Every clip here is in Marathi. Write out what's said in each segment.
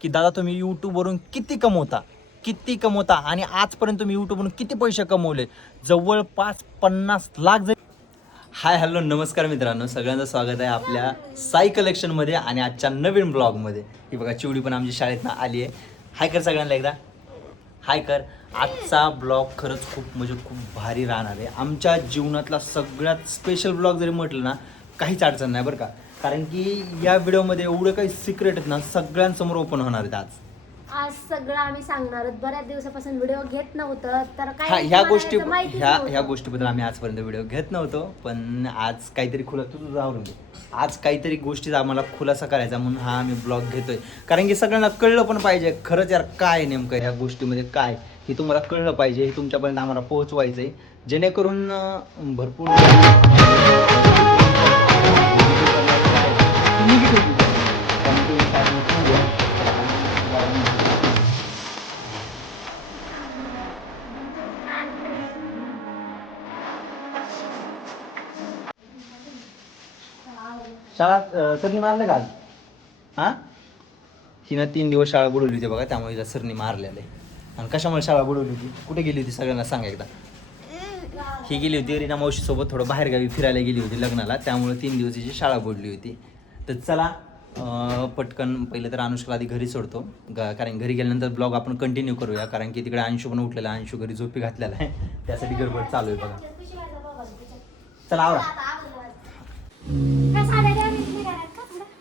की दादा तुम्ही यूट्यूबवरून किती कमवता? किती कमवता? आणि आजपर्यंत तुम्ही यूट्यूबवरून किती पैसे कमवले? जवळपास पन्नास लाख जरी हाय हॅलो नमस्कार मित्रांनो. सगळ्यांचं स्वागत आहे आपल्या साई कलेक्शनमध्ये आणि आजच्या नवीन ब्लॉगमध्ये ही बघा चिवडी पण आमची शाळेतनं आली आहे. हाय कर सगळ्यांना एकदा. हाय कर. आजचा ब्लॉग खरंच खूप म्हणजे खूप भारी राहणार आहे. आमच्या जीवनातला सगळ्यात स्पेशल ब्लॉग जरी म्हटलं ना काहीच अडचण नाही बरं का. कारण की या व्हिडिओमध्ये एवढं काही सिक्रेट आहेत ना सगळ्यांसमोर ओपन होणार आहेत आज. आज सगळं आम्ही सांगणार आहोत. बऱ्याच दिवसापासून व्हिडिओ घेत नव्हतं तर हा काय ह्या गोष्टी माहितीच ह्या नव्हतं. ह्या गोष्टीबद्दल आम्ही आजपर्यंत व्हिडिओ घेत नव्हतो पण आज काहीतरी खुला तू तुझं आवरून घे. आज काहीतरी गोष्टीचा आम्हाला खुलासा करायचा म्हणून हा आम्ही ब्लॉग घेतोय. कारण की सगळ्यांना कळलं पण पाहिजे खरंच यार काय नेमकं ह्या गोष्टीमध्ये काय? हे तुम्हाला कळलं पाहिजे हे तुमच्यापर्यंत आम्हाला पोहोचवायचं आहे जेणेकरून अं, भरपूर शाळा सरनी मारलं का आज? हां? हिनं तीन दिवस शाळा बुडवली होती बघा त्यामुळे हिला सरनी मारलेलं. आहे आणि कशामुळे शाळा बुडवली होती? कुठे गेली होती सगळ्यांना सांगा एकदा? ही गेली होती रीना मावशीसोबत थोडं बाहेरगावी फिरायला गेली होती लग्नाला त्यामुळे तीन दिवस हिची शाळा बुडली होती. तर चला पटकन पहिलं तर अनुष्काला आधी घरी सोडतो. ग- कारण घरी गेल्यानंतर ब्लॉग आपण कंटिन्यू करूया कारण की तिकडे अंशू पण उठलेला आहे. अंशू घरी झोपी घातलेला आहे. त्यासाठी गडबड चालू आहे बघा. चला आवरा.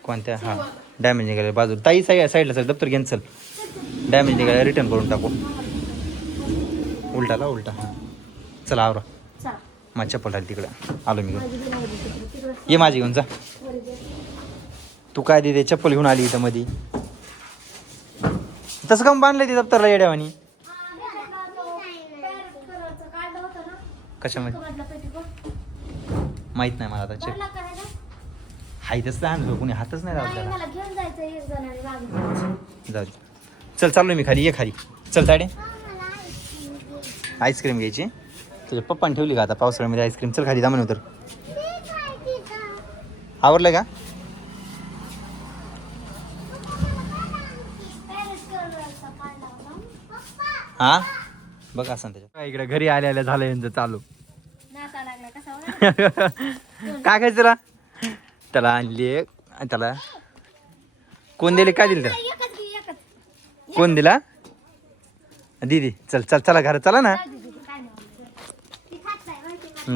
कोणत्या? हां. डॅमेज निघाले. बाजू ताई साई साईडला सर दप्तर घेऊन चल डॅमेज निघाले. रिटर्न करून टाकू. उलटाला उलटा. हां. चला आवरा. मग माझी चप्पल राहिली तिकडं. आलो मी घेऊन ये माझी घेऊन जा. तू काय देते चप्पल घेऊन आली इथं मधी. तसं काम बांधलं ते दप्तरला येड्यावानी? कशामध्ये? माहीत नाही मला आता. चेक हायतच आणलं कोणी हातच नाही लावला नाही, त्याला मला घेऊन जायचं एक जणाने. जाऊ दे. चल चाललो मी खाली ये खाली. चल ताडे. आईस्क्रीम घ्यायची. तुझ्या पप्पाने ठेवली का आता पावसाळ्यामध्ये आईस्क्रीम? चल खाली दामन उतर. आवडलं का. हा? बघ असं त्याच्या इकडे घरी आल्या आल्या झालं यांचं चालू. नाचा लागला कसा बघा. काय खायचं त्याला त्याला आणली त्याला कोण दिले काय दिलं त्याला. कोण दिला दीदी चल चल चला घरात चला ना.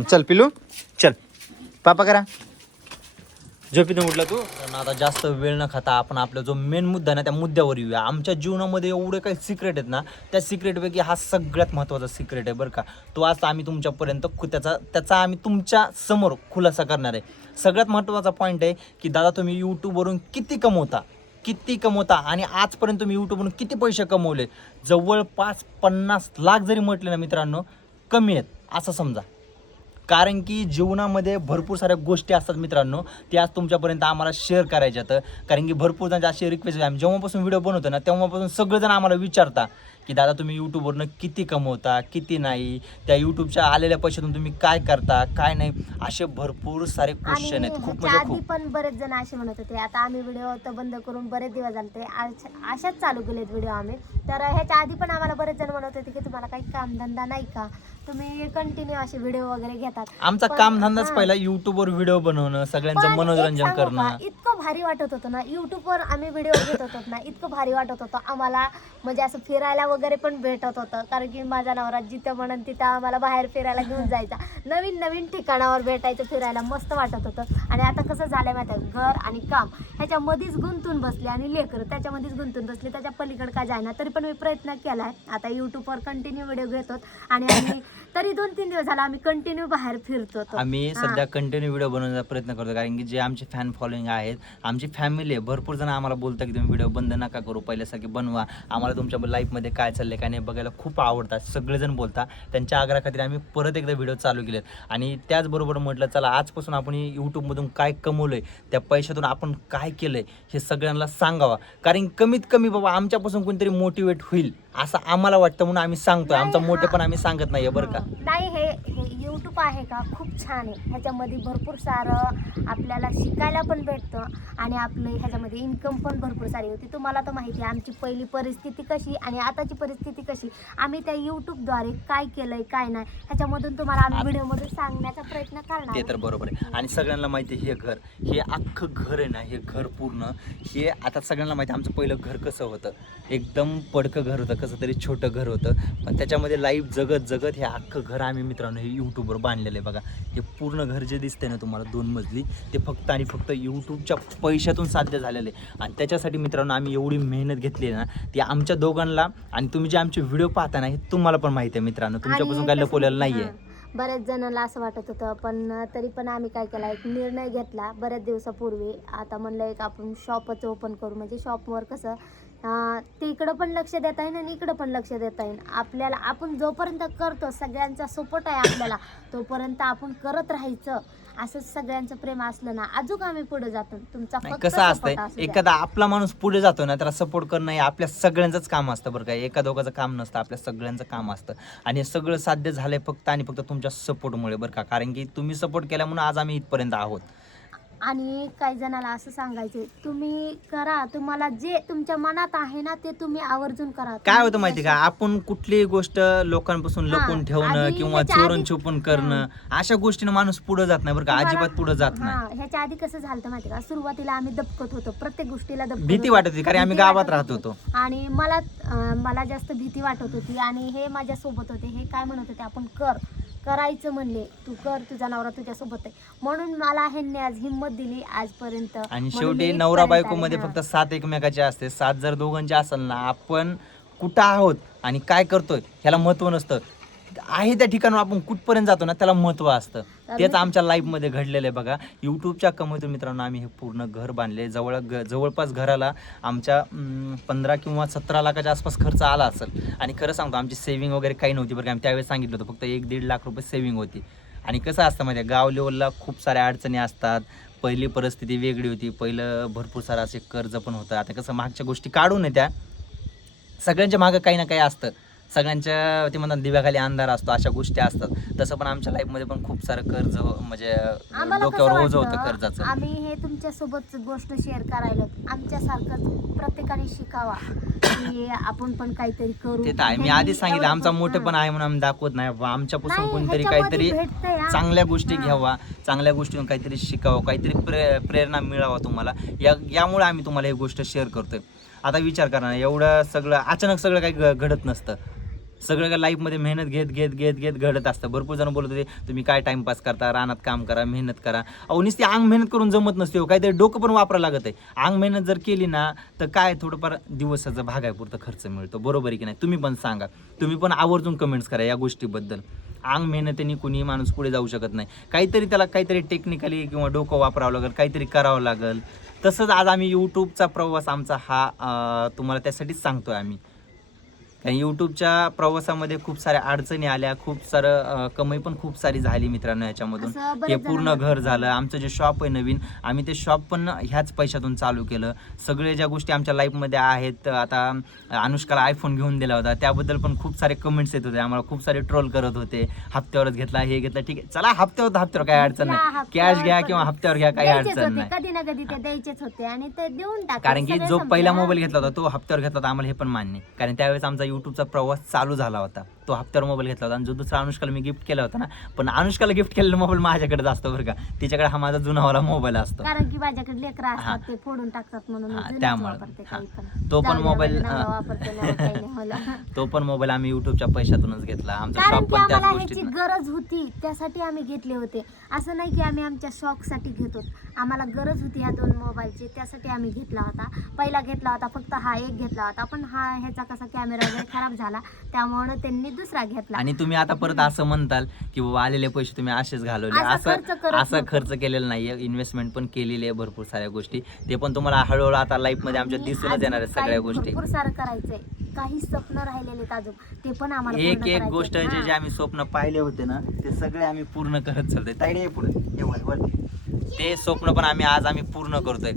चल पिलू चल. पापा करा. झोपीतून उठला तू? कारण आता जास्त वेळ न खाता आपण आपला जो मेन मुद्दा आहे ना त्या मुद्द्यावर येऊया. आमच्या जीवनामध्ये एवढे काही सिक्रेट आहेत ना त्या सिक्रेटपैकी हा सगळ्यात महत्त्वाचा सिक्रेट आहे बरं का. तो आज आम्ही तुमच्यापर्यंत खु- त्याचा त्याचा आम्ही तुमच्यासमोर खुलासा करणार आहे. सगळ्यात महत्त्वाचा पॉईंट आहे की दादा तुम्ही यूट्यूबवरून किती कमवता? किती कमवता? आणि आजपर्यंत तुम्ही यूट्यूबवरून किती पैसे कमवले? जवळपास पन्नास लाख जरी म्हटले ना मित्रांनो कमी आहेत. असं समजा. कारण की जीवनामध्ये भरपूर साऱ्या गोष्टी असतात मित्रांनो ते आज तुमच्यापर्यंत आम्हाला शेअर करायच्यात. कारण की भरपूर जण असे रिक्वेस्ट आम्ही जेव्हापासून व्हिडिओ बनवतो ना तेव्हापासून सगळेजण आम्हाला विचारता की दादा तुम्ही यूट्यूबवरनं किती कमवता किती नाही त्या यूट्यूबच्या आलेल्या पैशातून तुम्ही काय करता काय नाही असे भरपूर सारे क्वेश्चन आहेत. खूप म्हणजे आधी खूप. पण बरेच जण असे म्हणत होते आता आम्ही व्हिडिओ तर बंद करून बरेच दिवस झाले ते अशाच चालू केलेत व्हिडिओ आम्ही. तर ह्याच्या आधी पण आम्हाला बरेच जण म्हणत होते की तुम्हाला काही कामधंदा नाही का? तुम्ही कंटिन्यू असे व्हिडिओ वगैरे घेतात. आमचा पण- कामधंदाच हा. पहिला युट्यूबवर व्हिडिओ बनवणं सगळ्यांचं एक मनोरंजन सांगू करणं. इतकं भारी वाटत होतं ना युट्यूबवर आम्ही व्हिडिओ घेत होतो ना इतकं भारी वाटत होतं आम्हाला. म्हणजे असं फिरायला वगैरे पण भेटत होतं. कारण की माझा नवरा जिथं म्हणून तिथं आम्हाला बाहेर फिरायला घेऊन जायचा. नवीन नवीन ठिकाणावर भेटायचं फिरायला मस्त वाटत होतं. आणि आता कसं झालं माहिती घर आणि काम ह्याच्यामध्येच गुंतून बसले आणि लेकर त्याच्यामध्येच गुंतून बसले. त्याच्या पलीकडे काय जायना तरी पण मी प्रयत्न केला आहे आता यूट्यूबवर कंटिन्यू व्हिडिओ घेतो आणि आम्ही तरी दोन तीन दिवस झाला आम्ही कंटिन्यू बाहेर फिरतो तो. आम्ही हा. सध्या कंटिन्यू व्हिडिओ बनवण्याचा प्रयत्न करतो कारण की जे आमचे फॅन फॉलोईंग आहेत आमची फॅमिली आहे भरपूर जण आम्हाला बोलतात की तुम्ही व्हिडिओ बंद नका करू पहिल्यासारखे बनवा. आम्हाला तुमच्या लाईफमध्ये काय चाललंय काय नाही बघायला खूप आवडतात सगळेजण बोलतात. त्यांच्या आग्रहाखातीर आम्ही परत एकदा व्हिडिओ चालू केलेत. आणि त्याचबरोबर म्हटलं चला आजपासून आपण यूट्यूबमधून काय कमवलंय त्या पैशातून आपण काय केलंय हे सगळ्यांना सांगावा. कारण कमीत कमी बाबा आमच्यापासून कोणतरी मोटिवेट होईल. असं आम्हाला वाटतं म्हणून आम्ही सांगतोय आमचा नाही, मोठेपण हा. आम्ही सांगत नाहीये बरं का नाही हे युट्यूब यूट्यूब आहे का? खूप छान आहे. ह्याच्यामध्ये भरपूर सारं आपल्याला शिकायला पण भेटतं आणि आपलं ह्याच्यामध्ये इन्कम पण भरपूर सारी होती. तुम्हाला तर माहिती आहे आमची पहिली परिस्थिती कशी आणि आताची परिस्थिती कशी? आम्ही त्या यूट्यूबद्वारे काय केलंय काय नाही ह्याच्यामधून तुम्हाला आम्ही व्हिडिओमध्ये सांगण्याचा प्रयत्न करणार ते तर बरोबर आहे. आणि सगळ्यांना माहिती आहे हे घर हे अख्खं घर आहे ना हे घर पूर्ण हे आता सगळ्यांना माहिती आहे आमचं पहिलं घर कसं होतं. एकदम पडकं घर होतं कसं तरी छोटं घर होतं. पण त्याच्यामध्ये लाईफ जगत जगत हे अख्खं घर आम्ही मित्रांनो हे यूट्यूबवर बांधलेलं आहे बघा. हे पूर्ण घर जे दिसतंय ना तुम्हाला दोन मजली ते फक्त आणि फक्त यूट्यूबच्या पैशातून साध्य झालेलं आहे. आणि त्याच्यासाठी मित्रांनो आम्ही एवढी मेहनत घेतली आहे ना ती आमच्या दोघांना आणि तुम्ही जे आमचे व्हिडिओ पाहता ना हे तुम्हाला पण माहिती आहे मित्रांनो. तुमच्यापासून काय लपवलेलं नाही आहे. बऱ्याच जणांना असं वाटत होतं पण तरी पण आम्ही काय केला एक निर्णय घेतला बऱ्याच दिवसापूर्वी. आता म्हणलं एक आपण शॉपच ओपन करू. म्हणजे शॉपवर कसं ते इकडं पण लक्ष देता येईल आणि इकडं पण लक्ष देता येईल आपल्याला आपण जोपर्यंत करतो सगळ्यांचा सपोर्ट आहे आपल्याला तोपर्यंत आपण करत राहायचं. असं सगळ्यांचं प्रेम असलं ना अजून आम्ही पुढे जातो. तुमचा नाही फक्त कसं support असतंय? द्या. एखादा आपला माणूस पुढे जातो ना त्याला सपोर्ट करणं हे आपल्या सगळ्यांचंच काम असतं बरं का. एका दोघाचं काम नसतं आपल्या सगळ्यांचं काम असतं. आणि हे सगळं साध्य झालंय फक्त आणि फक्त तुमच्या सपोर्टमुळे बरं का. कारण की तुम्ही सपोर्ट केल्या म्हणून आज आम्ही इथपर्यंत आहोत. आणि काही जणाला असं सांगायचे तुम्ही करा तुम्हाला जे तुमच्या मनात आहे ना ते तुम्ही आवर्जून करा. काय होतं माहिती का? आपण कुठलीही गोष्ट लोकांपासून हा, लपून ठेवणं किंवा चोरून आधी- छुपून करणं अशा गोष्टीनं माणूस पुढे जात नाही बरं का? अजिबात पुढे जात नाही. हा ह्याच्या आधी कसं झालं होतं माहिती का? सुरुवातीला आम्ही दबकत होतो प्रत्येक गोष्टीला दबकत भीती होतो. वाटत होती कारण आम्ही भीती गावात वाटत राहत होती. होतो. आणि मला अं, मला जास्त भीती वाटत होती आणि हे माझ्या सोबत होते हे काय म्हणत होते आपण कर. करायचं म्हणले तू कर तुझा नवरा तुझ्या सोबत आहे म्हणून मला ह्यांनी आज हिंमत दिली आजपर्यंत आणि म्हणून शेवटी मी नवरा इथपर्यंत बायको आले. मध्ये हा. फक्त सात एकमेकाचे असते सात जर दोघांचे असेल ना आपण कुठं आहोत आणि काय करतोय ह्याला महत्त्व नसतं आहे त्या ठिकाणी आपण कुठपर्यंत जातो ना त्याला महत्त्व असतं तेच आमच्या लाईफमध्ये घडलेलं आहे बघा. युट्यूबच्या कमवतून मित्रांनो आम्ही हे पूर्ण घर बांधले. जवळ ग- जवळपास घराला आमच्या पंधरा किंवा सतरा लाखाच्या आसपास खर्च आला असेल. आणि खरं सांगतो आमची सेव्हिंग वगैरे काही नव्हती बरं का. आम्ही त्यावेळेस सांगितलं होतं फक्त एक दीड लाख रुपये सेव्हिंग होती. आणि कसं असतं माहिती आहे गाव लेवलला खूप साऱ्या अडचणी असतात. पहिली परिस्थिती वेगळी होती. पहिलं भरपूर सारं असे कर्ज पण होतं. आता कसं मागच्या गोष्टी काढून त्या. सगळ्यांच्या मागं काही ना काही असतं. सगळ्यांच्या ते म्हणतात दिव्याखाली अंधार असतो अशा गोष्टी असतात. तसं पण आमच्या लाईफमध्ये पण खूप सारं कर्ज म्हणजे आम्हाला डोक्यावर कसं ओझं होतं वाटतं, कर्जाचं. आम्ही हे तुमच्यासोबत गोष्ट शेअर करायला. आमच्यासारखंच प्रत्येकाने शिकावा की आपण पण काहीतरी करू. ते तर आहे. मी आधीच सांगितलं आमचा पण- मोठे हा. पण आहे म्हणून आम्ही दाखवत नाही. बा, आमच्यापासून नाही, कोणतरी ह्याच्यामध्ये काहीतरी भेटतंय हा. चांगल्या गोष्टी हा. घ्यावा चांगल्या गोष्टीतून काहीतरी शिकावं काहीतरी प्रे प्रेरणा मिळावा तुम्हाला. या यामुळे आम्ही तुम्हाला ही गोष्ट शेअर करतोय. आता विचार करा ना एवढं सगळं अचानक सगळं काही घ- घडत नसतं. सगळं काय लाईफमध्ये मेहनत घेत घेत घेत घेत घडत असतं. भरपूर जण बोलत होते तुम्ही काय टाइमपास करता? रानात काम करा मेहनत करा. अहो नुसती अंग मेहनत करून जमत नसते हो. काहीतरी डोकं पण वापरावं लागत आहे. अंग मेहनत जर केली ना तर काय थोडंफार दिवसाचं भागायपुरतं खर्च मिळतो. बरोबर आहे की नाही? तुम्ही पण सांगा. तुम्ही पण आवर्जून कमेंट्स करा या गोष्टीबद्दल. अंग मेहनतीने कुणीही माणूस पुढे जाऊ शकत नाही. काहीतरी त्याला काहीतरी टेक्निकली किंवा डोकं वापरावं लागेल काहीतरी करावं लागेल. तसंच आज आम्ही यूट्यूबचा प्रवास आमचा हा तुम्हाला त्यासाठीच सांगतो आहे आम्ही. कारण यूट्यूबच्या प्रवासामध्ये खूप साऱ्या अडचणी आल्या खूप सारं कमाई पण खूप सारी झाली मित्रांनो याच्यामधून. हे पूर्ण घर. झालं आमचं जे शॉप आहे नवीन आम्ही ते शॉप पण ह्याच पैशातून चालू केलं. सगळे ज्या गोष्टी आमच्या लाईफमध्ये आहेत आता अनुष्काला आयफोन घेऊन दिला होता त्याबद्दल पण खूप सारे कमेंट्स येत होते. आम्हाला खूप सारे ट्रोल करत होते. हप्त्यावरच घेतला हे घेतलं ठीक आहे. चला हप्त्यावर हप्त्यावर काही अडचण नाही. कॅश घ्या किंवा हप्त्यावर घ्या काही अडचण नाही. कधी ना कधी ते द्यायचेच होते आणि ते देऊन टाक कारण की जो पहिला मोबाईल घेतला होता तो हप्त्यावर घेतला होता आम्हाला हे पण मान्य. कारण त्यावेळेस आमचा यूट्यूबचा प्रवास चालू झाला होता. तो हप्त्यावर मोबाईल घेतला होता आणि जो दुसरा अनुष्काला मी गिफ्ट केला होता ना पण अनुष्काला गिफ्ट केलेला मोबाईल माझ्याकडेच असतो बरं का तिच्याकडे हा माझा जुनावाला मोबाईल असतो कारण की माझ्याकडे लेकरं हा. असतात ते फोडून टाकतात म्हणून हा, त्यामुळं. हा. तो पण मोबाईल, हा. वापरतो. तो पण मोबाईल आम्ही युट्यूबच्या पैशातूनच घेतला आमचा कारण शॉप की पण त्याच आम्हाला ह्याची गोष्टीत गरज होती त्यासाठी आम्ही घेतले होते असं नाही की आम्ही आमच्या शॉकसाठी घेतो आम्हाला गरज होती ह्या दोन मोबाईलची त्यासाठी आम्ही घेतला होता पहिला घेतला होता फक्त हा एक घेतला होता पण हा ह्याचा कसा कॅमेरा वगैरे खराब झाला त्यामुळे त्यांनी दुसरा घेतला. आणि तुम्ही आता परत असं म्हणताल की बाबा आलेले पैसे तुम्ही असेच घालवले. असा असं खर्च करत असं नको. खर्च केलेलं नाहीये. इन्व्हेस्टमेंट पण केलेली आहे भरपूर साऱ्या गोष्टी. ते पण तुम्हाला हळूहळू आता लाईफमध्ये आमच्या आणि दिसूनच येणार काही सगळ्या गोष्टी. भरपूर सारं करायचंय. काही स्वप्न राहिलेले आहेत अजून. ते पण आम्हाला एक पूर्ण एक गोष्ट. जे जे हा. आम्ही स्वप्न पाहिले होते ना ते सगळे आम्ही पूर्ण करत चालतोय. ताईडे ये पुढे. ते स्वप्न पण आम्ही आज आम्ही पूर्ण करतोय.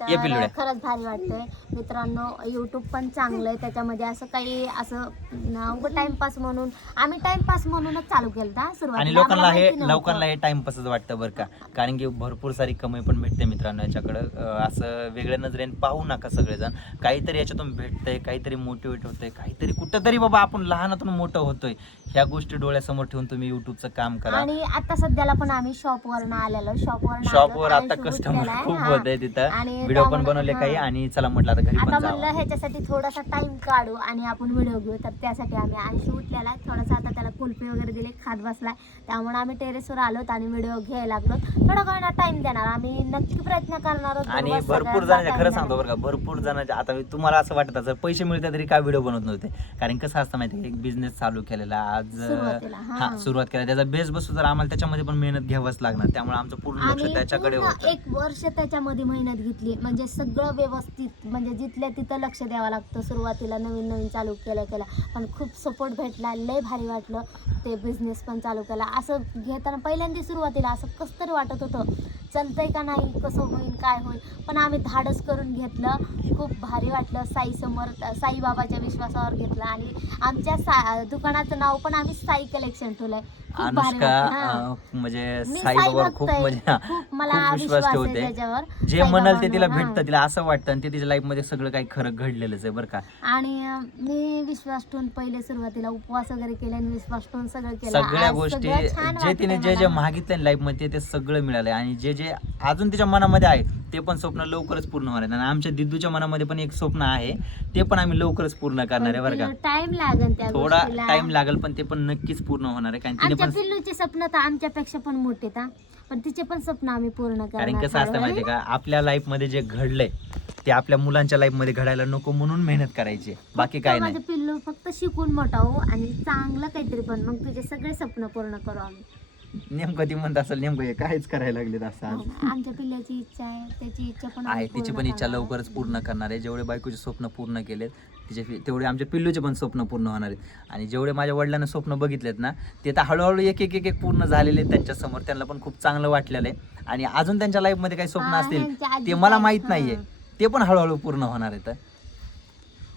ये पिल्लुड्या. तर खरंच भारी वाटतंय. मित्रांनो युट्यूब पण चांगलं आहे त्याच्यामध्ये असं काही असं टाइमपास म्हणून. आम्ही टाइमपास म्हणूनच चालू केलं ना आणि सुरुवातीला लोकांना हे. लोकांना हे टाइमपासच वाटतं बरं का. कारण की भरपूर सारी कमाई पण भेटते मित्रांनो याच्याकडं. अं, असं वेगळ्या नजरेने पाहू नका सगळेजण. काहीतरी याच्यातून भेटतंय काहीतरी मोटिवेट होतंय. काहीतरी कुठंतरी बाबा आपण लहानातून मोठं होतोय. ह्या गोष्टी डोळ्यासमोर ठेवून तुम्ही युट्यूबचं काम करा. आणि आता सध्याला पण आम्ही शॉपवर आलेलो. शॉपवर शॉपवर आता कस्टमर खूप होत आहे तिथं. आणि व्हिडिओ पण बनवले काही. आणि चला म्हटलं आता घरी आता पण म्हणलं जावं. ह्याच्यासाठी थोडासा टाइम काढू आणि आपण व्हिडिओ घेऊ. तर त्यासाठी आम्ही अंशी उठलेला आहे. थोडासा आता त्याला कुल्फी वगैरे दिले खात बसलाय त्यामुळे आम्ही टेरेसवर आलोत आणि व्हिडिओ घ्यायला लागलो. थोडा काही टाइम देणार. आम्ही नक्की प्रयत्न करणार आहोत आणि बरोबर भरपूर सगळ्यांना जणांच्या time खरं देणार. सांगतो बरं का भरपूर जणांच्या आता तुम्हाला असं वाटत असेल पैसे मिळते तरी काय व्हिडिओ बनवत नव्हते. कारण कसं असतं माहिती एक बिझनेस चालू केलेला आज सुरुवातीला, हा. हा सुरुवात केला. त्याचा बेस बसू तर आम्हाला त्याच्यामध्ये पण मेहनत घ्यावंच लागणार. त्यामुळे आमचं पूर्ण लक्ष त्याच्याकडे पूर्ण होतं. एक वर्ष त्याच्यामध्ये मेहनत घेतली. म्हणजे सगळं व्यवस्थित म्हणजे जिथल्या तिथं लक्ष द्यावं लागतं. सुरुवातीला नवीन नवीन चालू केलं केलं. पण खूप सपोर्ट भेटला लय भारी वाटलं. ते बिझनेस पण चालू केला. असं घेताना पहिल्यांदा सुरुवातीला असं कसं तरी वाटत होतं. चालतंय का नाही कसं होईल काय होईल पण आम्ही धाडस करून घेतलं खूप भारी वाटलं साई समोर साईबाबाच्या विश्वासावर घेतलं आणि आमच्या सा दुकानाचं नाव पण आम्ही साई कलेक्शन अनुष्का. अं, म्हणजे साईबाबावर साई खूप. म्हणजे मला विश्वास ठेवते जे म्हणाल ते तिला. भेटतं तिला असं वाटतं आणि ते तिच्या लाईफमध्ये सगळं काही खरं घडलेलंच आहे बरं का आणि मी विश्वास ठेवून पहिले सुरुवातीला उपवास वगैरे केले आणि विश्वास ठेवून सगळं केलं सगळ्या गोष्टी जे तिने जे जे. मागितलं लाईफमध्ये ते सगळं मिळालंय आणि जे जे अजून तिच्या मनामध्ये आहे ते पण स्वप्न लवकरच पूर्ण होणार आहे. आणि आमच्या दिदूच्या मनामध्ये पण एक स्वप्न आहे ते पण आम्ही लवकरच पूर्ण करणार आहे बरं का? टाइम लागेल त्या थोडा गोष्टीला. टाइम लागेल पण ते पण नक्कीच पूर्ण होणार आहे कारण तिने आमच्या पण पिल्लूचे स्वप्न तर आमच्यापेक्षा पण मोठे. पण तिचे पण स्वप्न आम्ही पूर्ण कारण कसं असतं माहितीये का आपल्या लाईफमध्ये जे घडलंय ते आपल्या मुलांच्या लाईफमध्ये घडायला नको म्हणून मेहनत करायची बाकी काय नाही. माझं पिल्लू फक्त शिकून मोठा हो आणि चांगलं काहीतरी पण मग तुझे सगळे स्वप्न पूर्ण करू आम्ही. नेमकं ती म्हणत असेल नेमकं हे काहीच करायला लागले असं आज. आमच्या पिल्ल्याची इच्छा आहे त्याची इच्छा पण आहे आम्ही तिची पूर्ण पण इच्छा करणार. लवकरच पूर्ण करणार आहे जेवढे बायकोचे स्वप्न पूर्ण केलेत तिचे फि- तेवढे आमच्या पिल्लूचे पण स्वप्न पूर्ण होणार आहेत आणि जेवढे माझ्या वडिलांना स्वप्न बघितलेत ना ते तर हळूहळू एक एक एक एक पूर्ण झालेले आहेत त्यांच्यासमोर त्यांना पण खूप चांगलं वाटलेलं आहे आणि अजून त्यांच्या लाईफमध्ये काही स्वप्न हा, असतील ते आजीचं मला आहे. माहीत हा. नाहीये ते पण हळूहळू पूर्ण होणार आहेत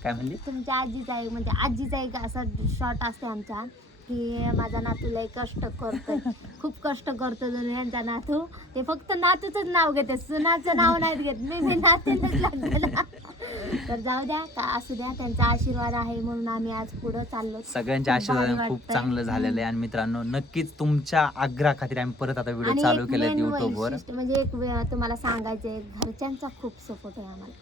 काय म्हणली तुमच्या आजीचा एक म्हणजे आजीचा एक असा शॉट असते आमच्या की माझा नातू लय कष्ट करतोय. खूप कष्ट करतो यांचा नातू. ते फक्त नातूच नाव घेते. सुनाचं नाव नाहीत घेत. मी मी नातीनच तर जाऊ द्या का असू द्या त्यांचा आशीर्वाद आहे म्हणून आम्ही आज पुढे चाललो. सगळ्यांच्या आशीर्वादाने खूप. चांगलं झालेलं आहे. आणि मित्रांनो नक्कीच तुमच्या आग्रहा खातीर आम्ही परत आता व्हिडिओ चालू main युट्यूबवर म्हणजे एक तुम्हाला सांगायचंय घरच्यांचा खूप सपोर्ट आहे आम्हाला.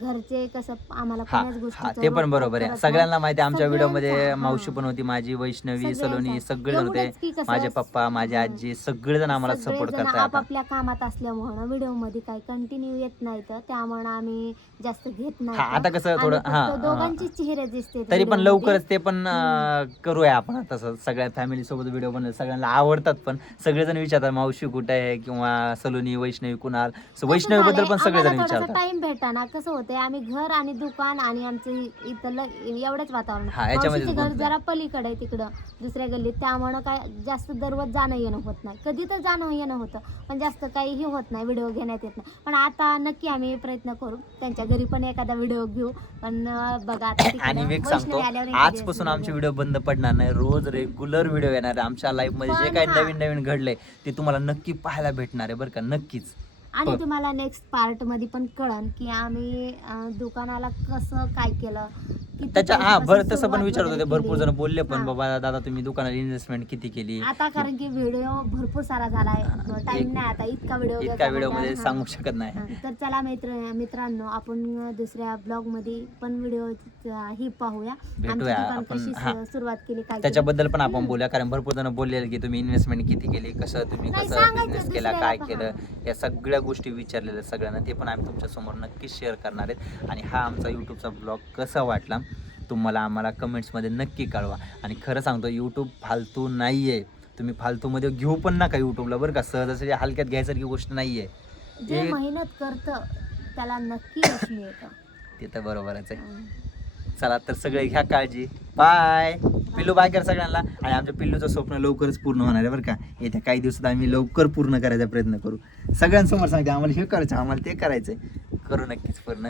घरचे कसं आम्हाला हा हा गोष्टीचं ते पण बरोबर आहे. सगळ्यांना माहिती आहे आमच्या व्हिडिओमध्ये. मावशी पण होती माझी वैष्णवी. सलोनी सगळे जण होते. एवढंच की कसं माझे पप्पा माझे. आजी सगळेजण आम्हाला सपोर्ट सगळेजण करतात आता. आपापल्या कामात असल्यामुळं व्हिडिओमध्ये काही कंटिन्यू येत नाही तर त्यामुळे आम्ही जास्त घेत नाही हा, आता कसं थोडं- हा, हा. दोघांची चेहरे दिसते तरी पण लवकरच ते पण अं, करूया आपण तसं सगळ्या फॅमिली सोबत व्हिडिओ बनवले. सगळ्यांना आवडतात पण सगळेजण विचारतात मावशी कुठे आहे? किंवा सलोनी वैष्णवी कुणाल. वैष्णवी बद्दल पण सगळेजण विचारतात. टाइम भेटाना. कसं होतंय आम्ही घर आणि दुकान आणि आमचं इ- इथलं एवढंच वातावरण. हा, याच्यामध्येच मावशीचं घर. जरा पलीकडे आहे तिकडं दुसऱ्या गल्लीत. त्यामुळं काय जास्त दररोज जाणं येणं होत नाही. कधी तर जाणं येणं होतं पण जास्त काही हे होत नाही. व्हिडिओ घेण्यात येत नाही. पण आता नक्की आम्ही प्रयत्न करू त्यांच्या घरी पण एखादा व्हिडिओ घेऊ. पण अं, बघा आता तिकडं आणि मी एक वैष्णवी सांगतो आल्यावर एखादी आजपासून आमचे. व्हिडिओ बंद पडणार नाही. रोज रेग्युलर व्हिडिओ येणार आहे. आमच्या लाईफमध्ये जे पण काही हा. नवीन नवीन घडलंय ते तुम्हाला नक्की पाहायला भेटणार आहे बरं का? नक्कीच. आणि. तुम्हाला नेक्स्ट पार्टमध्ये पण कळन की आम्ही अं, दुकानाला कसं काय केलं किती त्याच्या हा पैशापासून बरं तसं पण सुरुवात विचारत होते वगैरे भरपूर केली. जण बोलले पण हा. बाबा दादा तुम्ही दुकानात इन्व्हेस्टमेंट किती केली आता कारण की व्हिडिओ भरपूर सारा झालाय टाइम एक- नाही आता इतका व्हिडिओ इतक्या व्हिडिओमध्ये सांगू शकत नाही तर चला मित्र मित्रांनो आपण दुसऱ्या ब्लॉगमध्ये पण व्हिडिओ ही पाहूया आमची भेटूया दुकान आपण, कशी हा. सु- सुरुवात केली काय केलं. त्याच्याबद्दल पण आपण बोलूया कारण भरपूर जण बोललेले की तुम्ही इन्व्हेस्टमेंट किती केली कसं तुम्ही नाही, कसं सांगायचं बिझनेस केला दुसऱ्याला काय पण, केलं या सगळ्या गोष्टी विचारलेल्या सगळ्यांना ते पण आम्ही तुमच्यासमोर नक्कीच शेअर करणार आहेत. आणि हा आमचा यूट्यूबचा ब्लॉग कसा वाटला तुम्हाला आम्हाला कमेंट्समध्ये नक्की कळवा. आणि खरं सांगतो यूट्यूब फालतू नाही आहे तुम्ही फालतूमध्ये घेऊ पण नका यूट्यूबला बरं का. सहज हलक्यात घ्यायसारखी गोष्ट नाही आहे जे मेहनत करतं त्याला नक्की यश मिळतं. ते तर बरोबरच आहे. चला तर सगळे घ्या काळजी. बाय पिल्लू बाय कर सगळ्यांना. आणि आमच्या पिल्लूचं स्वप्न लवकरच पूर्ण होणार आहे बरं का. येत्या काही दिवसात आम्ही लवकर पूर्ण करायचा प्रयत्न करू. सगळ्यांसमोर सांगते आम्हाला हे करायचं आम्हाला ते करायचं करू नक्कीच पूर्ण.